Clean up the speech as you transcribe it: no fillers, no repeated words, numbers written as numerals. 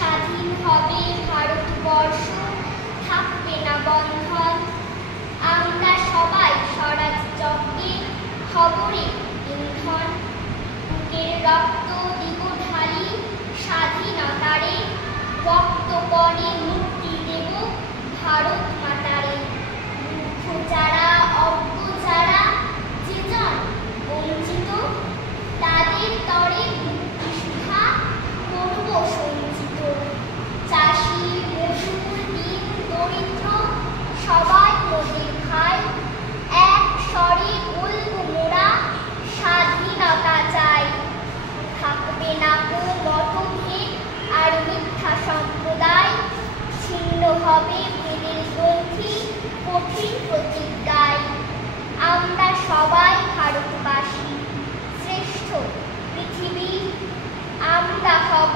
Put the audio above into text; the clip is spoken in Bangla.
স্বাধীন হবে ভারতবর্ষ, থাকবে না বন্ধন। আমরা সবাই স্বরাজ যজ্ঞে খবরে ইন্ধন। বুকের রক্ত দিব ঢালি স্বাধীনতারে, রক্ত পরে মুক্তি দেব ভারত মাতারে। মূর্খ যারা, অজ্ঞ যারা, যে জন বঞ্চিত, তাদের তরে মুক্তি সুধা করব সঞ্চিত। চাষি, মজুর, দিন দরিদ্র, সবাই মোদের ভাই, এক স্বরে বলব মোরা স্বাধীনতা চাই। থাকবে না কো মতভেদ আর মিথ্যা সম্প্রদায়, ছিন্ন হবে ভেদের গ্রন্থি কঠিন প্রতিজ্ঞায়। আমরা সবাই ভারতবাসী, শ্রেষ্ঠ পৃথিবী, আমরা হব